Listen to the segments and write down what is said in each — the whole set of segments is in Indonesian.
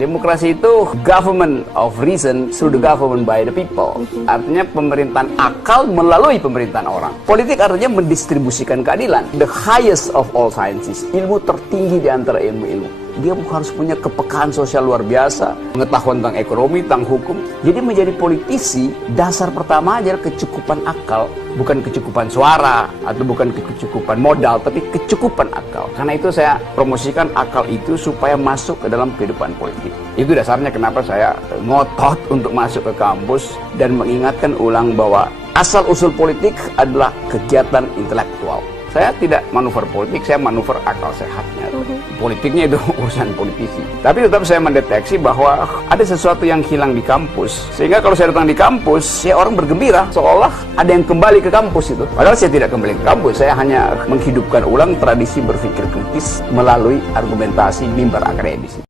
Demokrasi itu government of reason through the government by the people. Artinya pemerintahan akal melalui pemerintahan orang. Politik artinya mendistribusikan keadilan. The highest of all sciences. Ilmu tertinggi di antara ilmu-ilmu. Dia harus punya kepekaan sosial luar biasa, pengetahuan tentang ekonomi, tentang hukum. Jadi menjadi politisi, dasar pertama adalah kecukupan akal. Bukan kecukupan suara, atau bukan kecukupan modal, tapi kecukupan akal. Karena itu saya promosikan akal itu supaya masuk ke dalam kehidupan politik. Itu dasarnya kenapa saya ngotot untuk masuk ke kampus dan mengingatkan ulang bahwa asal-usul politik adalah kegiatan intelektual. Saya tidak manuver politik, saya manuver akal sehatnya. Politiknya itu urusan politisi. Tapi tetap saya mendeteksi bahwa ada sesuatu yang hilang di kampus. Sehingga kalau saya datang di kampus, ya orang bergembira seolah ada yang kembali ke kampus itu. Padahal saya tidak kembali ke kampus, saya hanya menghidupkan ulang tradisi berpikir kritis melalui argumentasi mimbar akademis.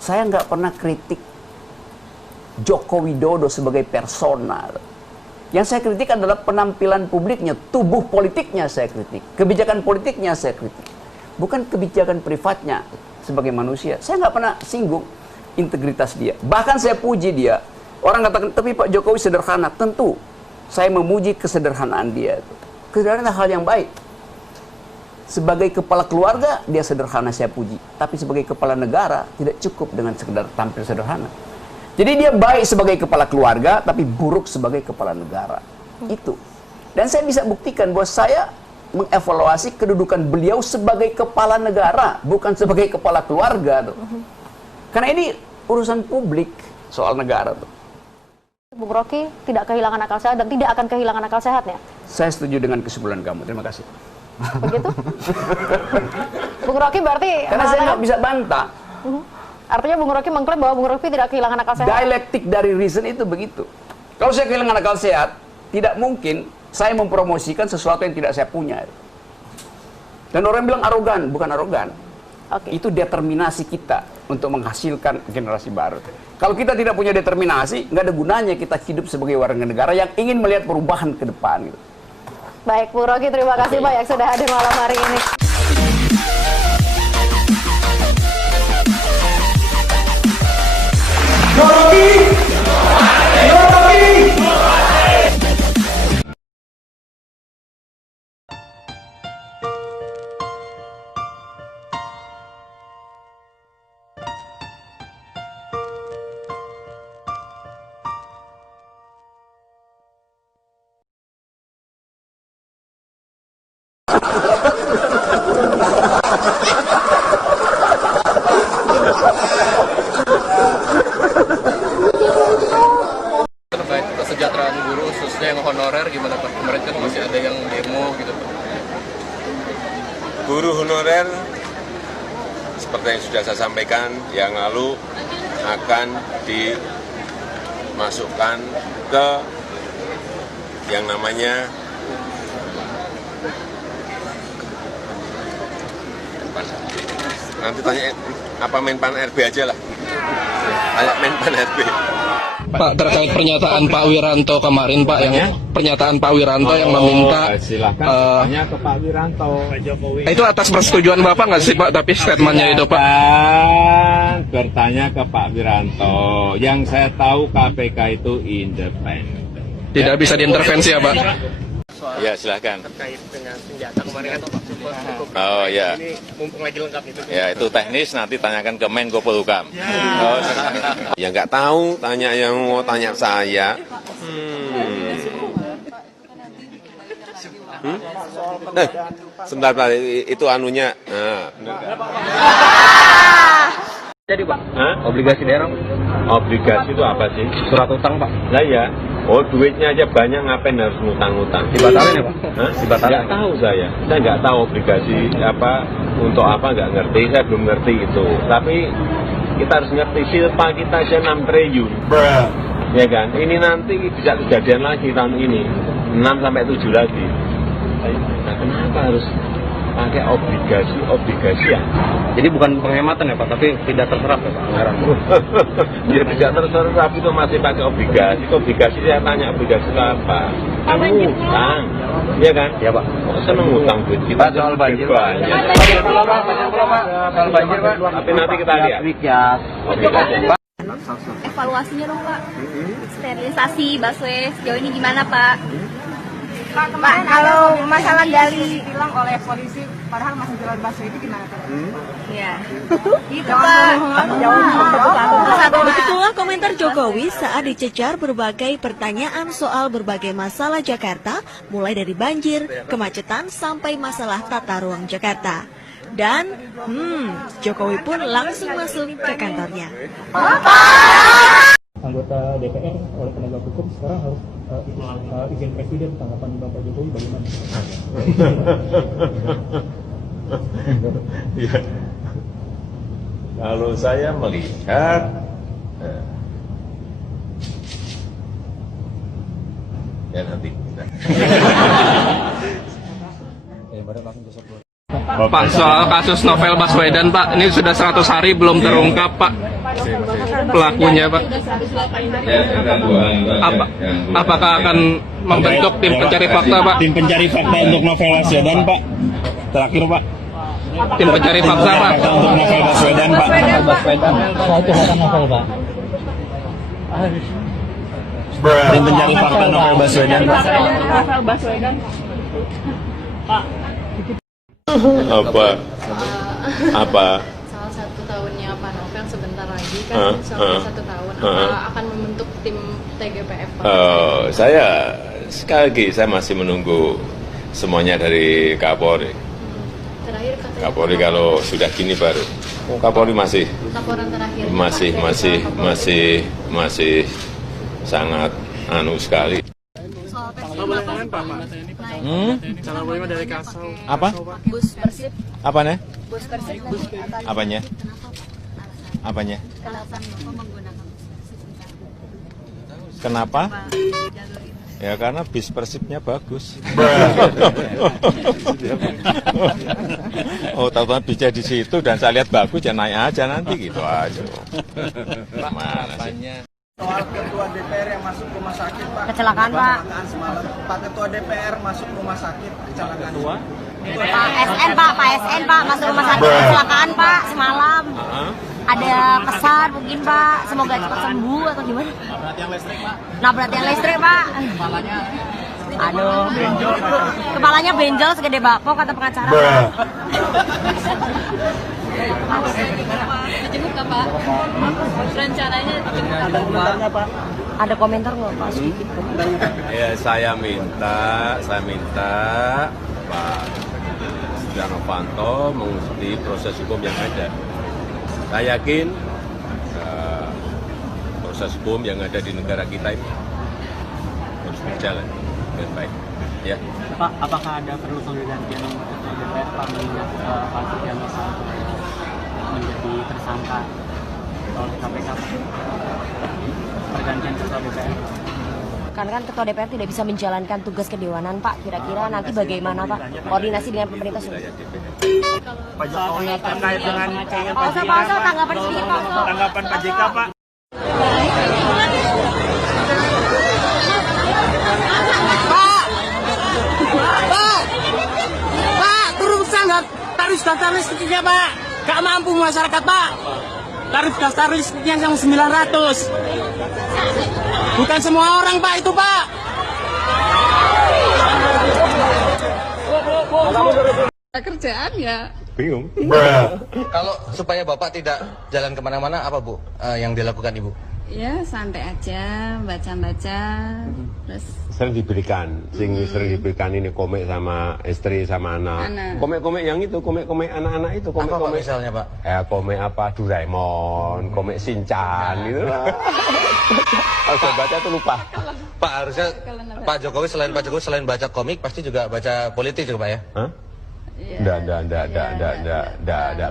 Saya nggak pernah kritik Joko Widodo sebagai persona. Yang saya kritik adalah penampilan publiknya, tubuh politiknya saya kritik, kebijakan politiknya saya kritik, bukan kebijakan privatnya sebagai manusia. Saya nggak pernah singgung integritas dia, bahkan saya puji dia. Orang katakan, tapi Pak Jokowi sederhana. Tentu, saya memuji kesederhanaan dia. Kesederhanaan hal yang baik. Sebagai kepala keluarga, dia sederhana, saya puji. Tapi sebagai kepala negara, tidak cukup dengan sekedar tampil sederhana. Jadi dia baik sebagai kepala keluarga, tapi buruk sebagai kepala negara. Itu. Dan saya bisa buktikan bahwa saya mengevaluasi kedudukan beliau sebagai kepala negara, bukan sebagai kepala keluarga. Karena ini urusan publik, soal negara. Bung Rocky tidak kehilangan akal sehat dan tidak akan kehilangan akal sehatnya. Saya setuju dengan kesimpulan kamu. Terima kasih. Begitu? Bung Rocky berarti... Karena saya nggak bisa bantah. Artinya Bung Rocky mengklaim bahwa Bung Rocky tidak kehilangan akal sehat. Dialektik dari reason itu begitu. Kalau saya kehilangan akal sehat, tidak mungkin saya mempromosikan sesuatu yang tidak saya punya. Dan orang bilang arogan, bukan arogan. Itu determinasi kita untuk menghasilkan generasi baru. Kalau kita tidak punya determinasi, nggak ada gunanya kita hidup sebagai warga negara yang ingin melihat perubahan ke depan. Gitu. Baik, Bung Rocky, terima kasih banyak sudah hadir malam hari ini. Terkait kesejahteraan guru khususnya yang honorer gimana Pak? Kemarin kan masih ada yang demo gitu Pak. Guru honorer seperti yang sudah saya sampaikan yang lalu akan dimasukkan ke yang namanya nanti tanya apa Menpan RB aja lah, tanya Menpan RB. Pak, terkait pernyataan Pak Wiranto kemarin Pak, yang pernyataan Pak Wiranto yang meminta tanya ke Pak Wiranto. Itu atas persetujuan Bapak nggak sih Pak, tapi statementnya itu Pak? Bertanya ke Pak Wiranto. Yang saya tahu KPK itu independen. Tidak bisa diintervensi ya Pak? Ya silahkan. Terkait dengan senjata kemarin kan Pak. Oh ya. Ini mumpung lagi lengkap itu. Ya itu teknis, nanti tanyakan ke Menko Polhukam. Oh, ya nggak tahu, tanya yang mau tanya saya. Sebentar, itu anunya. Jadi Pak, Hah? obligasi daerah. Obligasi itu apa sih? Surat utang Pak. Lah ya. Oh duitnya aja banyak, ngapain harus ngutang-ngutang? Dibatalin ya Pak? Hah? Dibatalin. Nggak tahu saya nggak tahu obligasi apa untuk apa, nggak ngerti, saya belum ngerti itu. Tapi kita harus ngerti silpa kita aja 6 triliun, ya kan? Ini nanti bisa kejadian lagi tahun ini 6 sampai 7 lagi. Nah kenapa harus pakai obligasi. Jadi bukan penghematan ya Pak, tapi tidak terserap ya Pak anggaran. Ya tidak terserap itu masih pakai obligasi. Obligasi saya tanya obligasi itu apa? Kamu utang, iya kan? Ya Pak. Kok seneng utang duit kita? Soal banjir Pak. Soal banjir Pak. Tapi nanti kita lihat. Obligasi. Evaluasinya dong Pak, sterilisasi busway sejauh ini gimana Pak? Pak, kalau masalah gali bilang oleh polisi padahal masih jalan busway itu gimana Pak? ya gitu Pak. Begitulah komentar Jokowi saat dicecar berbagai pertanyaan soal berbagai masalah Jakarta, mulai dari banjir, kemacetan, sampai masalah tata ruang Jakarta. Dan, Jokowi pun langsung masuk ke kantornya. Anggota DPR oleh penegak hukum sekarang harus izin presiden. Tanggapan Bapak Jokowi bagaimana? Ya. Kalau saya melihat ya nanti. Pak, soal kasus Novel Baswedan Pak, ini sudah 100 hari belum terungkap Pak pelakunya Pak. Apakah akan membentuk tim pencari fakta Pak? Tim pencari fakta untuk Novel Baswedan Pak. Terakhir Pak. Tim pencari fakta Pak. Untuk Novel Baswedan Pak. Tim pencari fakta Novel Baswedan Pak. Apa? Salah satu tahunnya Pak Novel sebentar lagi kan sampai 1 tahun. Apa akan membentuk tim TGPF Pak? Saya sekali lagi saya masih menunggu semuanya dari Kapolri. Terakhir katanya Kapolri kalau sudah gini baru. Kapolri masih laporan terakhir masih sangat sekali. Apa? Bus Persib. Apanya? Bus Persib. Apanya? Apanya? Kenapa? Ya karena bis Persibnya bagus. Oh, tahu-tahu bisa di situ dan saya lihat bagus ya naik aja nanti gitu aja. Mana sih? Soal ketua DPR yang masuk rumah sakit Pak. Kecelakaan Pak. Kecelakaan semalam. Pak ketua DPR masuk rumah sakit kecelakaan. Pak SN Pak masuk rumah sakit kecelakaan Pak semalam. Ada pesan mungkin Pak, semoga cepat sembuh atau gimana? Nabrak tiang listrik Pak. Aduh, kepalanya benjol segede bakpo kata pengacara. dijenguk nggak Pak? Rencananya dijenguk Pak. Ada komentar nggak Pak sedikit? Ya saya minta Pak Setia Novanto mengikuti proses hukum yang ada. Saya yakin proses hukum yang ada di negara kita ini harus berjalan dengan baik. Ya. Pak, apakah ada perlu penggantian ketua DPR Pak mengingat Pak Setia Novanto menjadi tersangka oleh KPK? Pergantian ketua DPR. Karena kan ketua DPR tidak bisa menjalankan tugas kedewanan Pak. Kira-kira nanti bagaimana Pak? Koordinasi dengan pemerintah sudah. Pak Jokowi terkait dengan Pak Oso, tanggapan sedikit Pak Oso. tanggapan Pak JK Pak. Pak, turunkan tarif dasar listriknya Pak. Gak mampu masyarakat Pak. Tarif dasar listriknya yang 900. Bukan semua orang Pak itu Pak. kerjaan ya. Bingung. Kalau supaya Bapak tidak jalan kemana-mana, apa Bu yang dilakukan Ibu? Ya santai aja, baca-baca, terus Sering diberikan ini komik sama istri sama anak. Komik-komik yang itu, komik-komik anak-anak itu, komik-komik misalnya Pak? Komik apa Doraemon, komik Shinchan gitu. Kalau saya baca tuh lupa. Pak harusnya Pak Jokowi selain baca komik pasti juga baca politik juga Pak ya? Hah? Enggak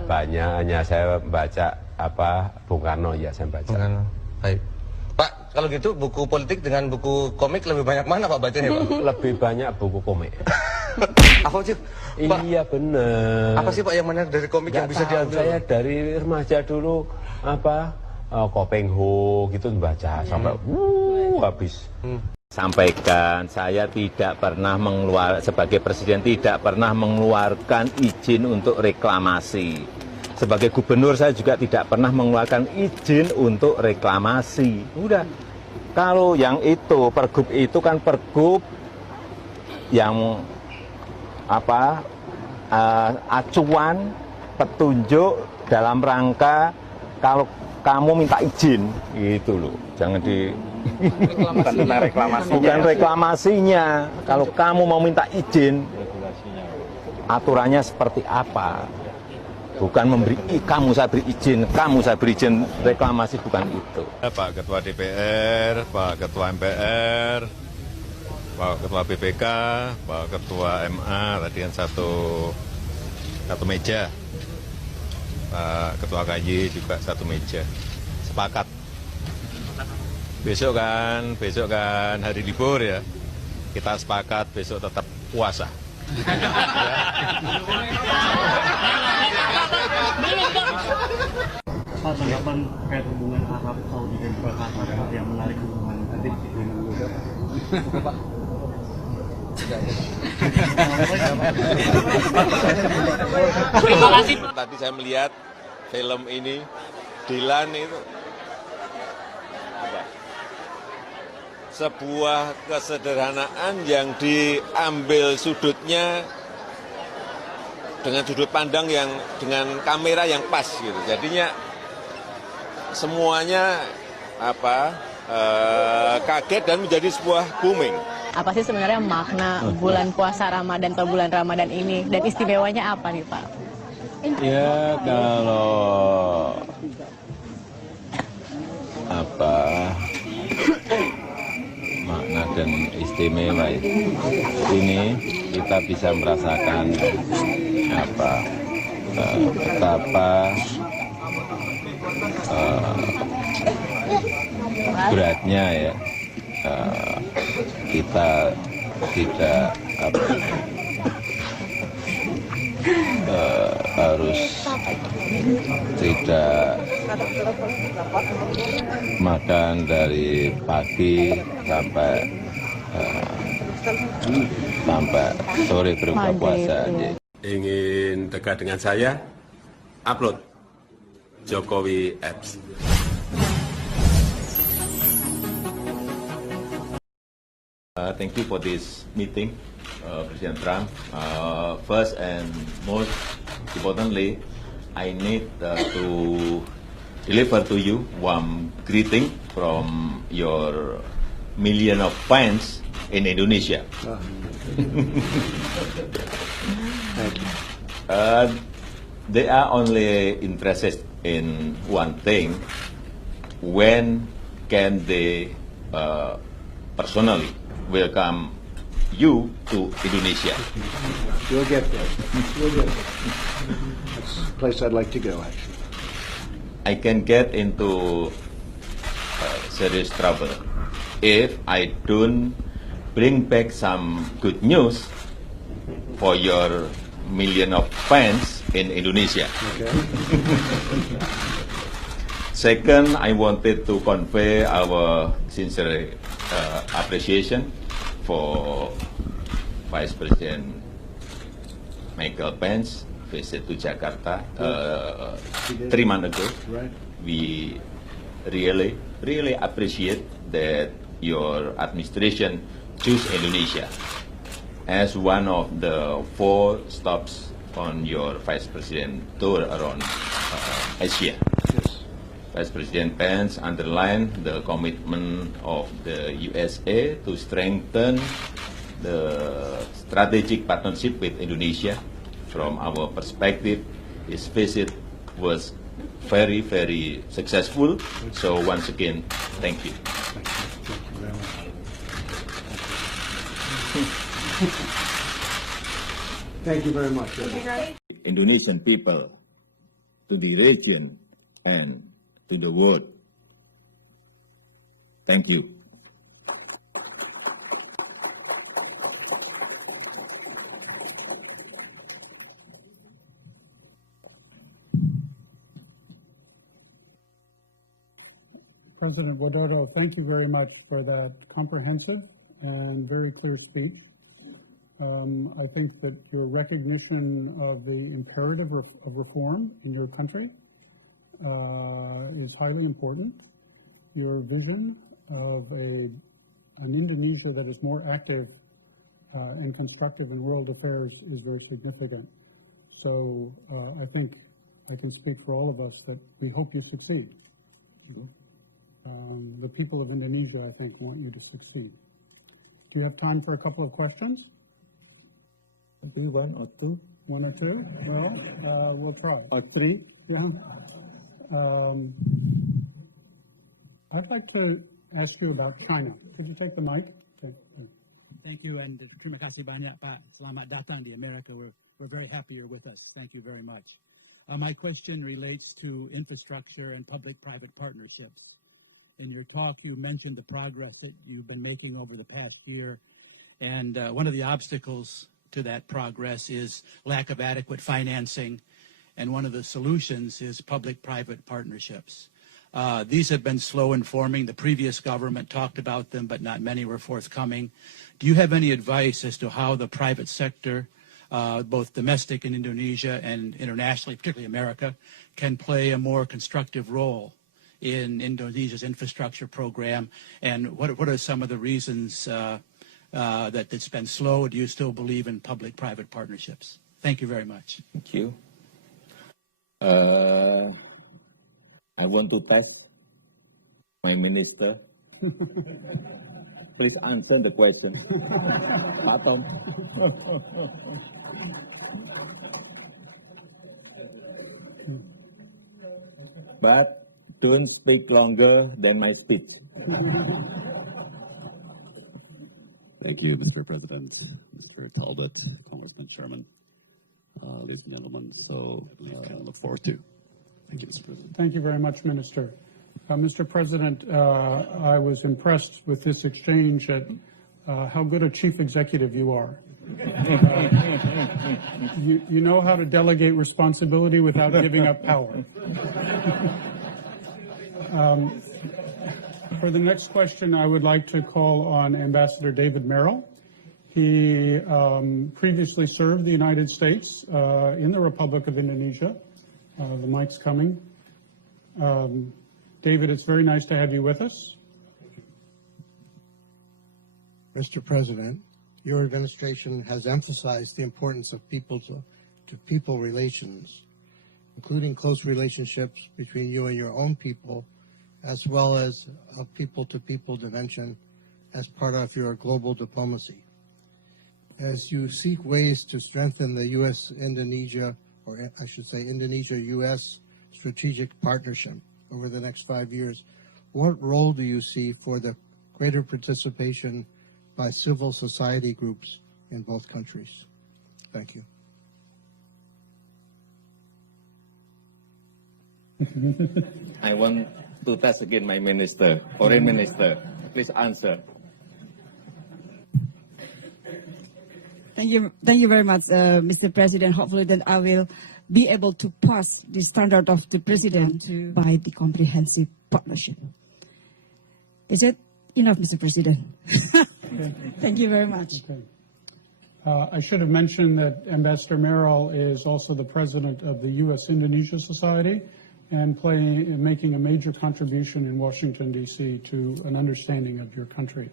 banyak, hanya saya baca Bung Karno ya saya baca. Baik. Pak, Kalau gitu buku politik dengan buku komik lebih banyak mana Pak bacanya Pak? Lebih banyak buku komik. Apa sih? Pak? Iya bener. Apa sih Pak yang menarik dari komik yang bisa diambil? Saya dari remaja dulu Kopengho gitu baca sampai habis. Sampaikan saya tidak pernah sebagai presiden tidak pernah mengeluarkan izin untuk reklamasi. Sebagai gubernur saya juga tidak pernah mengeluarkan izin untuk reklamasi. Udah. Kalau yang itu pergub itu kan pergub yang acuan petunjuk dalam rangka kalau kamu minta izin gitu loh. Jangan di bukan reklamasinya. Kalau kamu mau minta izin aturannya seperti apa? Bukan memberi kamu saya beri izin reklamasi, bukan itu. Pak Ketua DPR, Pak Ketua MPR, Pak Ketua BPK, Pak Ketua MA, tadi kan satu meja. Pak Ketua KY juga satu meja. Sepakat. Besok kan hari libur ya. Kita sepakat besok tetap puasa. Pak, tanggapan terkait hubungan Arab Saudi dan Qatar yang menarik hubungan tadi Pak. Terima kasih. Tadi saya melihat film ini, Dilan itu sebuah kesederhanaan yang diambil sudutnya dengan sudut pandang yang dengan kamera yang pas gitu. Jadinya semuanya kaget dan menjadi sebuah booming. Apa sih sebenarnya makna bulan puasa Ramadan atau bulan Ramadan ini dan istimewanya apa nih Pak? Ya kalau makna dan istimewa ini kita bisa merasakan betapa beratnya ya kita tidak harus tidak makan dari pagi sampai sore berbuka puasa. Ingin dekat dengan saya, upload Jokowi Apps. Thank you for this meeting, President Trump. First and most importantly, I need to deliver to you warm greeting from your million of fans in Indonesia. They are only interested in one thing: when can they personally welcome you to Indonesia? You'll get there. You'll get there. That's a place I'd like to go, actually. I can get into serious trouble if I don't bring back some good news for your million of fans in Indonesia. Okay. Second, I wanted to convey our sincere appreciation for Vice President Michael Pence visit to Jakarta 3 months ago. Right. We really appreciate that your administration choose Indonesia as one of the 4 stops on your Vice President tour around Asia. Yes. Vice President Pence underlined the commitment of the USA to strengthen the strategic partnership with Indonesia. From our perspective, his visit was very, very successful. So once again, thank you. Thank you very much. Indonesian people, to the region and to the world. Thank you. President Widodo, thank you very much for that comprehensive and very clear speech. I think that your recognition of the imperative of reform in your country is highly important. Your vision of an Indonesia that is more active and constructive in world affairs is very significant. So I think I can speak for all of us that we hope you succeed. The people of Indonesia, I think, want you to succeed. Do you have time for a couple of questions? Maybe one or two. One or two? Well, we'll try. Or three. Yeah. I'd like to ask you about China. Could you take the mic? Okay. Thank you, and terima kasih banyak, Pak. Selamat datang di America. We're very happy you're with us. Thank you very much. My question relates to infrastructure and public-private partnerships. In your talk, you mentioned the progress that you've been making over the past year, and one of the obstacles to that progress is lack of adequate financing, and one of the solutions is public-private partnerships. These have been slow in forming. The previous government talked about them, but not many were forthcoming. Do you have any advice as to how the private sector, both domestic in Indonesia and internationally, particularly America, can play a more constructive role in Indonesia's infrastructure program? And what are some of the reasons that it's been slow? Do you still believe in public-private partnerships? Thank you very much. Thank you. I want to test my minister. Please answer the question. Pak Tom. But don't speak longer than my speech. Thank you, Mr. President, Mr. Talbot, Congressman Sherman, ladies and gentlemen. So I look forward to. Thank you, Mr. President. Thank you very much, Minister. Mr. President, I was impressed with this exchange at how good a chief executive you are. You know how to delegate responsibility without giving up power. For the next question, I would like to call on Ambassador David Merrill. He previously served the United States in the Republic of Indonesia. The mic's coming. David, it's very nice to have you with us. Mr. President, your administration has emphasized the importance of people-to-people relations, including close relationships between you and your own people, as well as a people-to-people dimension as part of your global diplomacy. As you seek ways to strengthen the U.S.-Indonesia, or I should say Indonesia-U.S. strategic partnership over the next 5 years, what role do you see for the greater participation by civil society groups in both countries? Thank you. I want to test again my minister, foreign minister. Please answer. Thank you very much, Mr. President. Hopefully that I will be able to pass the standard of the President by the comprehensive partnership. Is it enough, Mr. President? Okay. Thank you very much. Okay. I should have mentioned that Ambassador Merrill is also the president of the U.S.-Indonesia Society and making a major contribution in Washington, D.C. to an understanding of your country.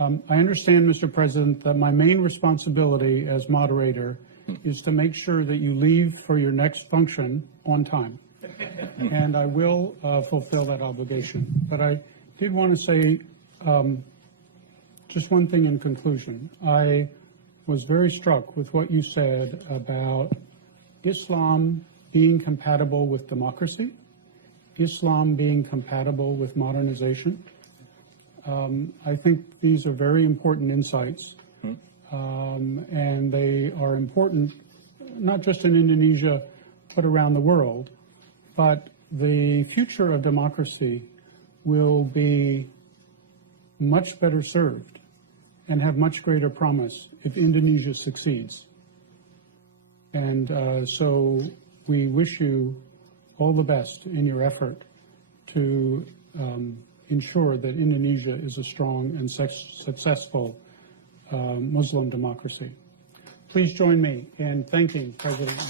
I understand, Mr. President, that my main responsibility as moderator is to make sure that you leave for your next function on time. And I will fulfill that obligation. But I did want to say just one thing in conclusion. I was very struck with what you said about Islam being compatible with democracy, Islam being compatible with modernization. I think these are very important insights, and they are important not just in Indonesia, but around the world. But the future of democracy will be much better served and have much greater promise if Indonesia succeeds. And so we wish you all the best in your effort to ensure that Indonesia is a strong and successful Muslim democracy. Please join me in thanking President.